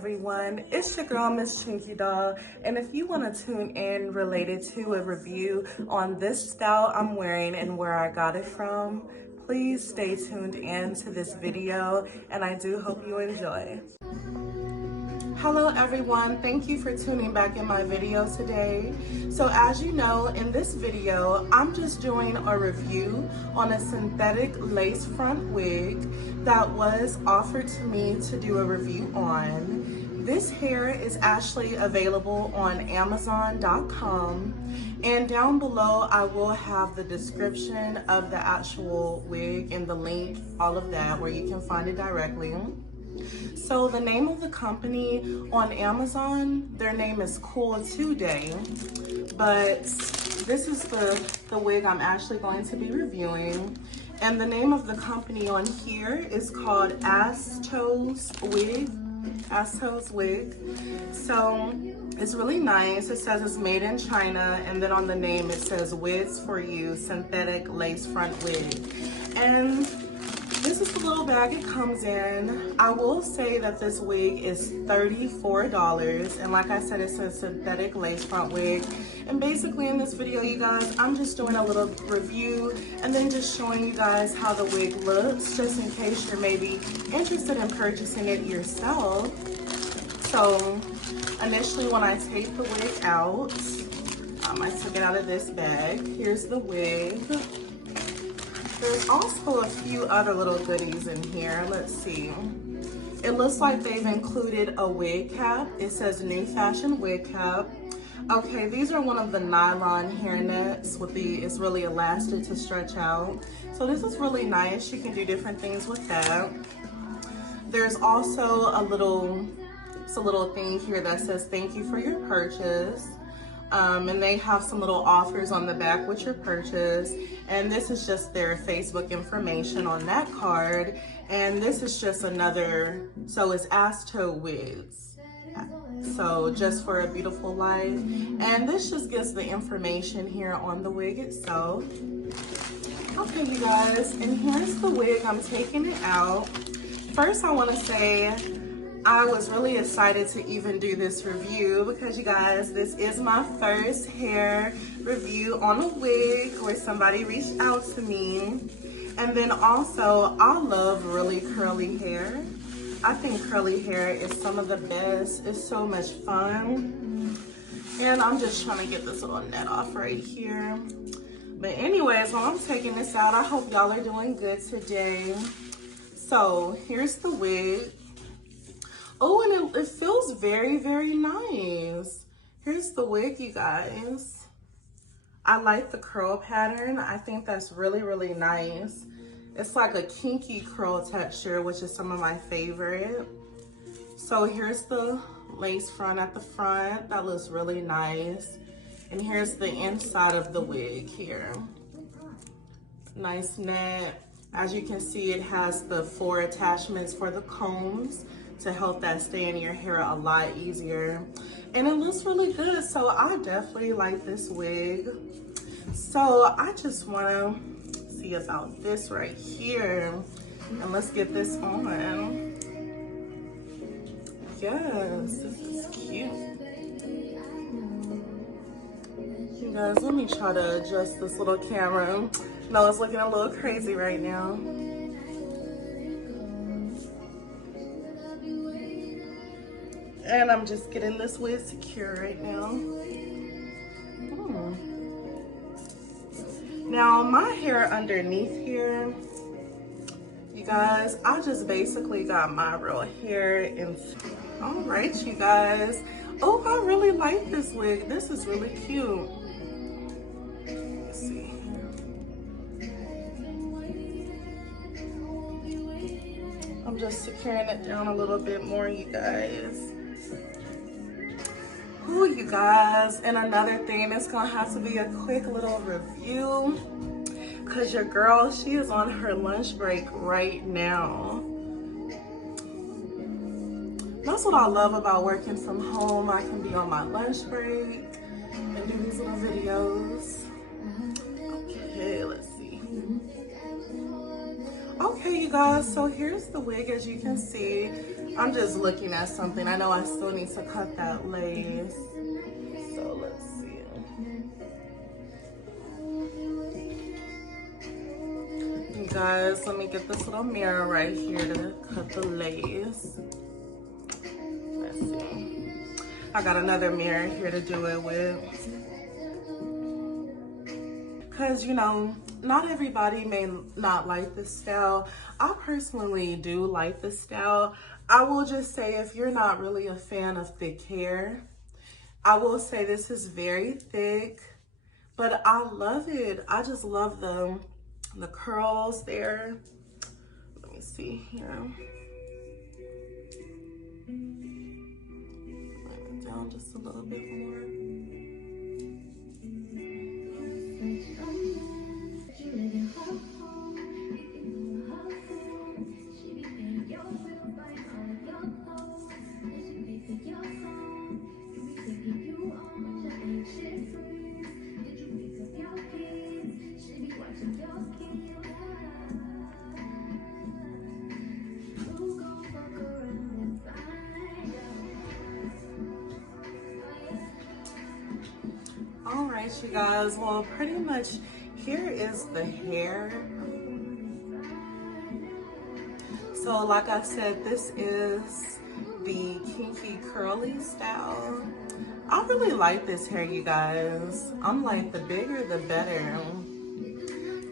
everyone, it's your girl Miss Kinky Doll, and if you want to tune in related to a review on this style I'm wearing and where I got it from, please stay tuned in to this video, and I do hope you enjoy. Hello everyone, thank you for tuning back in my video today. So as you know, in this video I'm just doing a review on a synthetic lace front wig that was offered to me to do a review on. This hair is actually available on Amazon.com, and down below I will have the description of the actual wig and the link, all of that, where you can find it directly. So the name of the company on Amazon, their name is Cool Today, but this is the wig I'm actually going to be reviewing. And the name of the company on here is called Adore's Wig. So it's really nice. It says it's made in China, and then on the name it says Wigs for You Synthetic Lace Front Wig. And this is the little bag it comes in. I will say that this wig is $34, and like I said, it's a synthetic lace front wig. And basically in this video, you guys, I'm just doing a little review and then just showing you guys how the wig looks, just in case you're maybe interested in purchasing it yourself. So initially when I take the wig out, I took it out of this bag. Here's the wig. There's also a few other little goodies in here. Let's see. It looks like they've included a wig cap. It says New Fashion Wig Cap. Okay, these are one of the nylon hairnets with it's really elastic to stretch out. So this is really nice. You can do different things with that. There's also a little thing here that says thank you for your purchase. And they have some little offers on the back with your purchase. And this is just their Facebook information on that card. And this is just another, so it's Asto Wigs. So just for a beautiful life. And this just gives the information here on the wig itself. Okay, you guys, and here's the wig. I'm taking it out. First, I want to say, I was really excited to even do this review because, you guys, this is my first hair review on a wig where somebody reached out to me. And then also, I love really curly hair. I think curly hair is some of the best. It's so much fun. And I'm just trying to get this little net off right here. But anyways, while I'm taking this out, I hope y'all are doing good today. So here's the wig. Oh, and it feels very, very nice. Here's the wig, you guys. I like the curl pattern. I think that's really, really nice. It's like a kinky curl texture, which is some of my favorite. So here's the lace front at the front. That looks really nice. And here's the inside of the wig here. Nice net. As you can see, it has the 4 attachments for the combs to help that stay in your hair a lot easier. And it looks really good, so I definitely like this wig. So I just wanna see about this right here. And let's get this on. Yes, this is cute. You guys, let me try to adjust this little camera. No, it's looking a little crazy right now. And I'm just getting this wig secure right now. Now my hair underneath here, you guys, I just basically got my real hair in. All right, you guys. Oh, I really like this wig. This is really cute. Let's see. I'm just securing it down a little bit more, you guys. Ooh, you guys, and another thing, it's gonna have to be a quick little review because your girl, she is on her lunch break right now. That's what I love about working from home. I can be on my lunch break and do these little videos. Okay, let's see. Okay, you guys, so here's the wig. As you can see, I'm just looking at something. I know I still need to cut that lace. So let's see. You guys, let me get this little mirror right here to cut the lace. Let's see. I got another mirror here to do it with. Because, you know, not everybody may not like this style. I personally do like this style. I will just say, if you're not really a fan of thick hair, I will say this is very thick, but I love it. I just love the curls there. Let me see here. Bring it down just a little bit more. All right, you guys, well, pretty much here is the hair. So like I said, this is the kinky curly style. I really like this hair, you guys. I'm like, the bigger the better.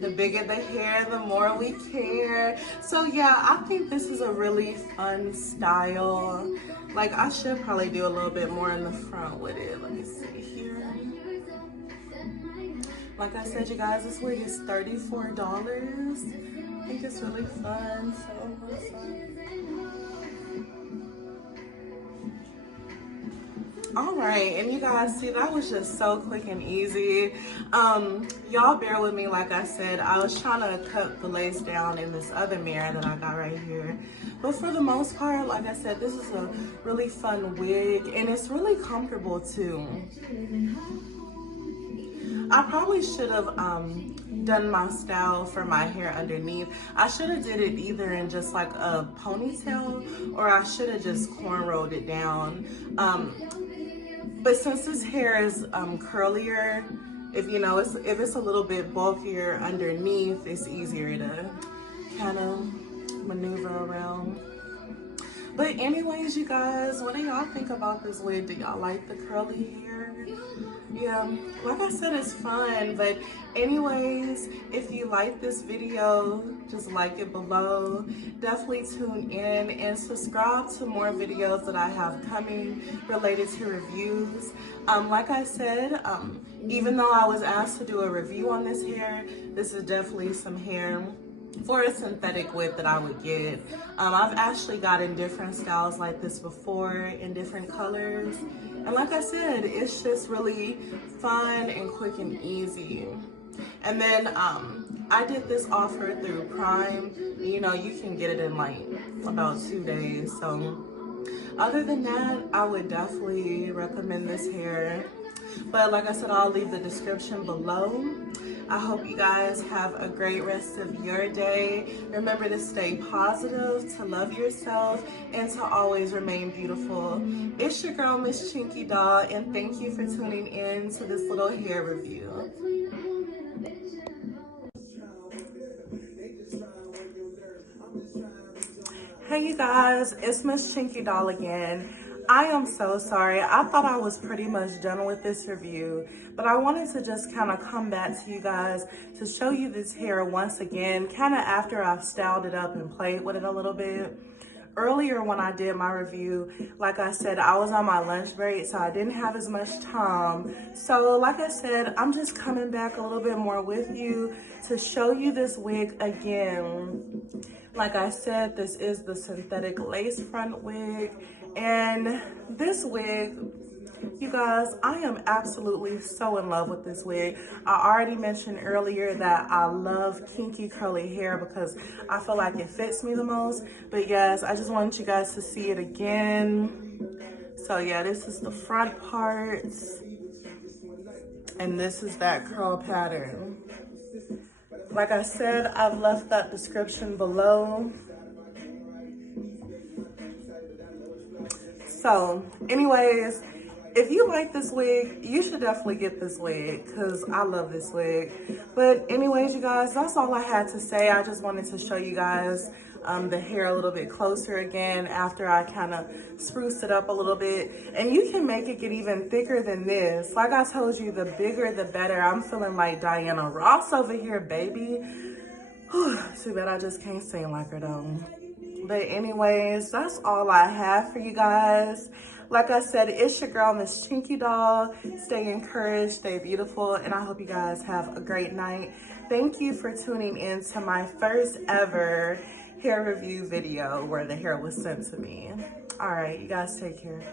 The bigger the hair, the more we care. So yeah, I think this is a really fun style. Like, I should probably do a little bit more in the front with it. Let me see here. Like I said, you guys, this wig is $34. I think it's really fun. All right, and you guys, see, that was just so quick and easy. Y'all bear with me. Like I said, I was trying to cut the lace down in this other mirror that I got right here. But for the most part, like I said, this is a really fun wig, and it's really comfortable too. I probably should have done my style for my hair underneath. I should have did it either in just like a ponytail, or I should have just cornrowed it down. But since this hair is curlier, if you know, if it's a little bit bulkier underneath, it's easier to kind of maneuver around. But anyways, you guys, what do y'all think about this wig? Do y'all like the curly hair? Yeah, like I said, it's fun. But anyways, if you like this video, just like it below. Definitely tune in and subscribe to more videos that I have coming related to reviews. Like I said, even though I was asked to do a review on this hair, this is definitely some hair for a synthetic wig that I would get. I've actually gotten different styles like this before in different colors. And like I said, it's just really fun and quick and easy. And then I did this offer through Prime. You know, you can get it in like about 2 days. So other than that, I would definitely recommend this hair. But like I said, I'll leave the description below. I hope you guys have a great rest of your day. Remember to stay positive, to love yourself, and to always remain beautiful. It's your girl, Miss Kinky Doll, and thank you for tuning in to this little hair review. Hey you guys, it's Miss Kinky Doll again. I am so sorry. I thought I was pretty much done with this review, but I wanted to just kind of come back to you guys to show you this hair once again, kind of after I've styled it up and played with it a little bit. Earlier when I did my review, like I said, I was on my lunch break, so I didn't have as much time. So like I said, I'm just coming back a little bit more with you to show you this wig again. Like I said, this is the synthetic lace front wig. And this wig, you guys, I am absolutely so in love with this wig. I already mentioned earlier that I love kinky curly hair because I feel like it fits me the most. But yes, I just wanted you guys to see it again. So yeah, this is the front parts. And this is that curl pattern. Like I said, I've left that description below. So anyways, if you like this wig, you should definitely get this wig because I love this wig. But anyways, you guys, that's all I had to say. I just wanted to show you guys the hair a little bit closer again after I kind of spruced it up a little bit. And you can make it get even thicker than this. Like I told you, the bigger the better. I'm feeling like Diana Ross over here, baby. Too bad I just can't sing like her though. But anyways, that's all I have for you guys. Like I said, it's your girl, Miss Kinky Doll. Stay encouraged, stay beautiful, and I hope you guys have a great night. Thank you for tuning in to my first ever hair review video where the hair was sent to me. All right, you guys take care.